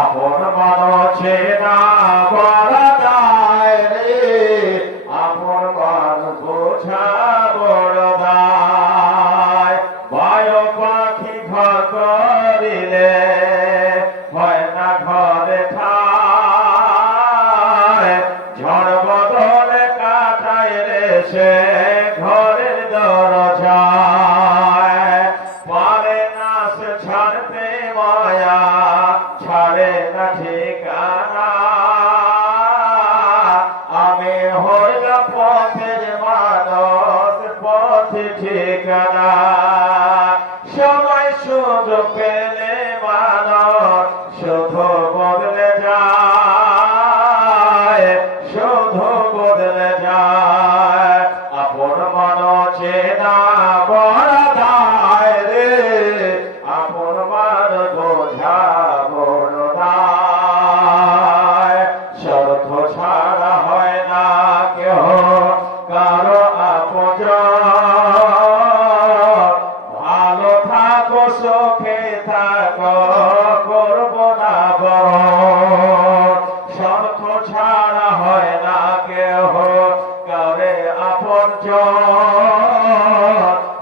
আপন মানুষে না বলা যায় রে, আপন মানুষ বোঝা বড় দায়। বায়ু পাখি ঘর করিলে হয় না ঘরে ঠায়, ঝড় বদলে কাটায় রে সে ঘরের দরজায়। পারে না সে ছাড়তে মায়া, ছাড়ে না ঠিকানা, আমি হইলাম পথের মানুষ, পথে ঠিকানা। সময় সুযোগ পেলে মানুষ শুধু বদলে যায়, শুধু বদলে যায়। আপন মানুষে না বড় দায় রে, আপন মানুষ বোঝা বড় দায়। স্বার্থ ছাড়া হয় না কেহ কারো আপনজন, ভালো থাকো সুখে থাকো করবো না বরণ। স্বার্থ ছাড়া হয় না কেহ কারে আপনজন,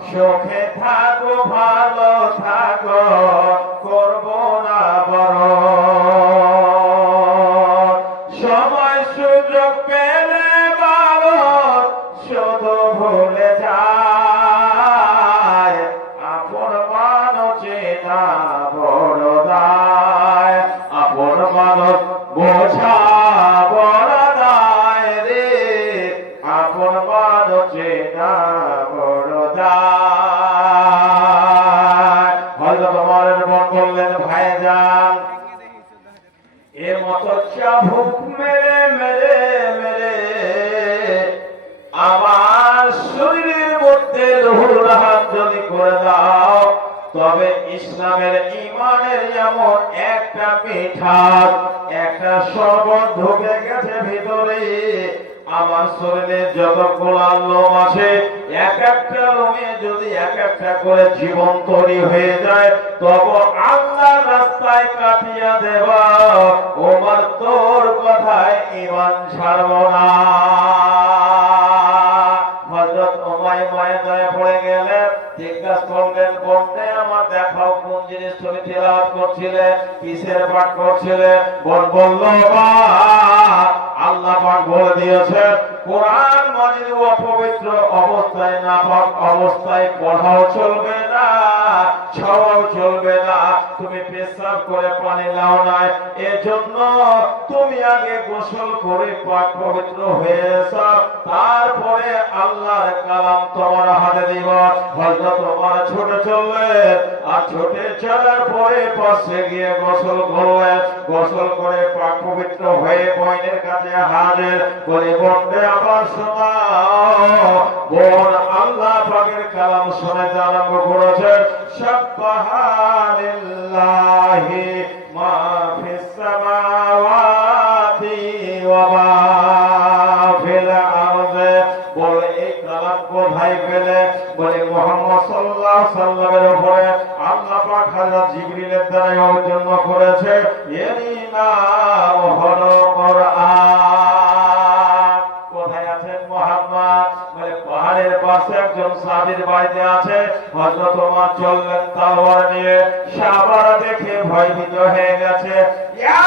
সুখে থাকো ভালো থাকো করবো না বরণ। সময় সুযোগ পেলে মানুষ শুধু ভুলে যায়, আপন মানুষে না বড় দায়। আপন মানুষ বোঝা বড় দায় রে, আপন মানুষে না বড় দায়। হয়তো তোমার মন বললেন ভাইজান, এর মতো চাবুক মেরে মেরে মেরে আমার শরীরের মধ্যে রুহুল রাহাত যদি করে দাও, তবে ইসলামের ইমানের এমন একটা মিঠাস, একটা শরবত ঢুকে গেছে ভিতরে। আমার শরীরে যতগুলো লোম আছে, এক একটা লোমে যদি এক একটা করে জীবন তৈরি হয়ে যায়, তবে আল্লাহর রাস্তায় কাটিয়ে দেব। ওমর তোর কথায় ঈমান ছাড়ব না। হযরত উমাইয়া ময়দানে পড়ে গেলেন, জিজ্ঞাসা করলেন, বলতে আমার দেখাও কোন জিনিস তুমি তিলাওয়াত করছিলে, কিসের পাঠ করছিলে? বলল, আল্লাহ পাক বলে দিয়েছেন কোরআন মাজিদ অপবিত্র অবস্থায়, নাপাক অবস্থায় পড়াও চলবে না, ছাওয়াও চলবে না। তুমি পেশাব করে পানি নাও নাই, এজন্য তুমি আগে গোসল করে পাক পবিত্র হয়েছো, তারপরে আল্লাহর কালাম তোমার হাতে দিব। হযরত ওমর ছুটে চললেন, আর ছুটে চলার পরে পাশে গিয়ে গোসল করলেন। গোসল করে পাক পবিত্র হয়ে বোনের কাছে হাজির করে বলতে, আবার শোনাও। বোন আল্লাহ পাকের কালাম শোনাতে আরম্ভ করেছেন, সুবহানাল্লাহি মা ফিস সামাওয়াতি ওয়া মা ফিল আরদি। বলে এই কালাম কোথায় পেলে? বলে মুহাম্মদ সাল্লাল্লাহু আলাইহি সাল্লামের উপরে আল্লাহ পাক হযরত জিবরিলের দ্বারা অবতীর্ণ করেছে। এরই নাম হলো কোরআন। কোথায় আছেন মুহাম্মদ? বলে পাহাড়ের পাশে একজন সাহাবীর বাড়িতে আছে। হযরত ওমর চললেন তলোয়ার নিয়ে, সাহাবারা দেখে ভয়ভীত হয়ে গেছে। ইয়া